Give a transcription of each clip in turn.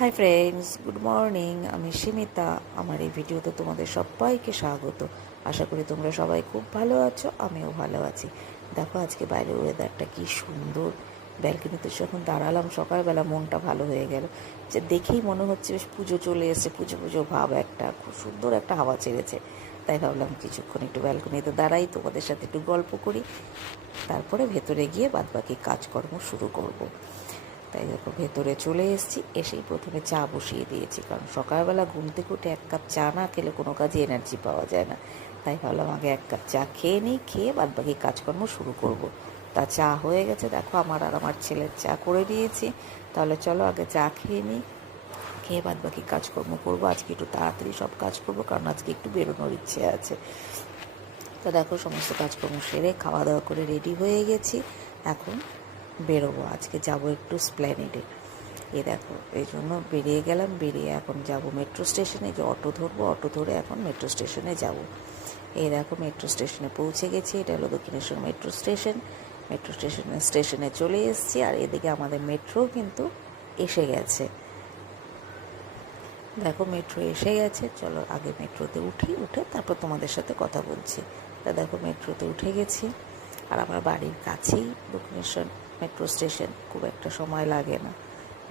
Hi friends, good morning. আমি সীমিতা। আমার এই ভিডিওতে তোমাদের সবাইকে স্বাগত। আশা করি তোমরা সবাই খুব ভালো আছো, আমিও ভালো আছি। দেখো আজকে বাইরের ওয়েদারটা কি সুন্দর। ব্যালকনিতে যখন দাঁড়ালাম সকালবেলা মনটা ভালো হয়ে গেল, যে দেখেই মনে হচ্ছে বেশ পুজো চলে এসেছে, পুজো পুজো ভাব, একটা খুব সুন্দর একটা হাওয়া ছেড়েছে। তাই ভাবলাম কিছুক্ষণ একটু ব্যালকনিতে দাঁড়াই, তোমাদের সাথে একটু গল্প করি, তারপরে ভেতরে গিয়ে বাদবাকি কাজকর্ম শুরু করব। তাই দেখো ভেতরে চলে এসেছি, এসেই প্রথমে চা বসিয়ে দিয়েছি, কারণ সকালবেলা ঘুম থেকে উঠে এক কাপ চা না খেলে কোনো কাজে এনার্জি পাওয়া যায় না। তাই ভাবলাম আগে এক কাপ চা খেয়ে নিই, খেয়ে বাদবাকি কাজকর্ম শুরু করব। তা চা হয়ে গেছে, দেখো আমার আর আমার ছেলের চা করে দিয়েছি। তাহলে চলো আগে চা খেয়ে নিই, খেয়ে বাদবাকি কাজকর্ম করবো। আজকে একটু তাড়াতাড়ি সব কাজ করবো, কারণ আজকে একটু বেরোনোর ইচ্ছে আছে। তো দেখো সমস্ত কাজকর্ম সেরে খাওয়া দাওয়া করে রেডি হয়ে গেছি, এখন বেরোবো। আজকে যাব একটু স্প্ল্যানেডে। এ দেখো এই জন্য বেরিয়ে গেলাম, বেরিয়ে এখন যাব মেট্রো স্টেশনে, যে অটো ধরবো, অটো ধরে এখন মেট্রো স্টেশনে যাব। এই দেখো মেট্রো স্টেশনে পৌঁছে গেছি, এটা হলো দক্ষিণেশ্বর মেট্রো স্টেশন। মেট্রো স্টেশনে চলে এসেছি, আর এদিকে আমাদের মেট্রো কিন্তু এসে গেছে। দেখো মেট্রো এসে গেছে, চলো আগে মেট্রোতে উঠে তারপর তোমাদের সাথে কথা বলছি। তা দেখো মেট্রোতে উঠে গেছি, আর আমার বাড়ির কাছেই দক্ষিণেশ্বর মেট্রো স্টেশন, খুব একটা সময় লাগে না।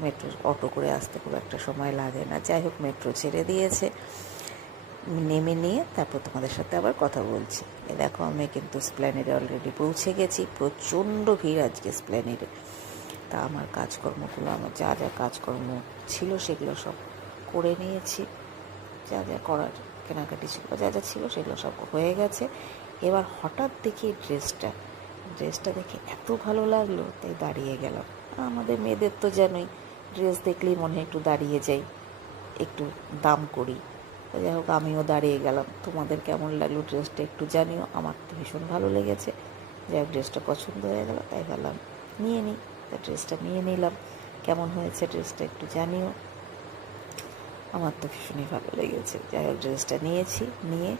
মেট্রো অটো করে আসতে খুব একটা সময় লাগে না। যাই হোক মেট্রো ছেড়ে দিয়েছে, নেমে নিয়ে তারপর তোমাদের সাথে আবার কথা বলছি। এ দেখো আমি কিন্তু স্প্ল্যানেডে অলরেডি পৌঁছে গেছি। প্রচণ্ড ভিড় আজকে স্প্ল্যানেডে। তা আমার কাজকর্মগুলো, আমার যা যা কাজকর্ম ছিল সেগুলো সব করে নিয়েছি। যা যা করার কেনাকাটি ছিল, যা যা ছিল সেগুলো সব হয়ে গেছে। এবার হঠাৎ দেখি ড্রেসটা দেখে এত ভালো লাগলো, তাই দাঁড়িয়ে গেলাম। আমাদের মেয়েদের তো জানোই, ড্রেস দেখলেই মনে হয় একটু দাঁড়িয়ে যাই, একটু দাম করি। তো যাই হোক আমিও দাঁড়িয়ে গেলাম। তোমাদের কেমন লাগলো ড্রেসটা একটু জানিও, আমার তো ভীষণ ভালো লেগেছে। যাই হোক ড্রেসটা পছন্দ হয়ে গেল, তাই ভাবলাম নিয়ে নিই। তা ড্রেসটা নিয়ে নিলাম। কেমন হয়েছে ড্রেসটা একটু জানিও। আমার তো ভীষণই ভালো লেগেছে। যাই হোক ড্রেসটা নিয়েছি, নিয়ে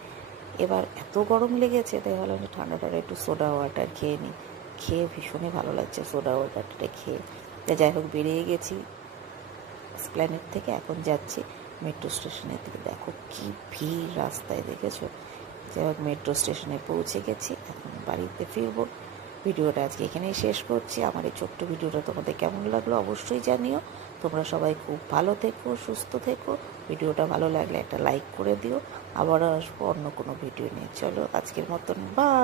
এবার এত গরম লেগেছে, তাই ভাবলাম যে ঠান্ডা ঠান্ডা একটু সোডা ওয়াটার খেয়ে নিই। খেয়ে ভীষণই ভালো লাগছে সোডা ওয়াটারটা খেয়ে। যাই হোক বেরিয়ে গেছি স্প্ল্যানেড থেকে, এখন যাচ্ছি মেট্রো স্টেশনের দিকে। দেখো কি ভিড় রাস্তায়, দেখেছো? যাই হোক মেট্রো স্টেশনে পৌঁছে গেছি, এখন বাড়িতে ফিরবো। ভিডিওটা আজকে এখানেই শেষ করছি। আমার এই ছোট্ট ভিডিওটা তোমাদের কেমন লাগলো অবশ্যই জানিও। তোমরা সবাই খুব ভালো থেকো, সুস্থ থেকো। ভিডিওটা ভালো লাগলে একটা লাইক করে দিও। আবারও আসবো অন্য কোনো ভিডিও নিয়ে। চলো আজকের মতন বাই।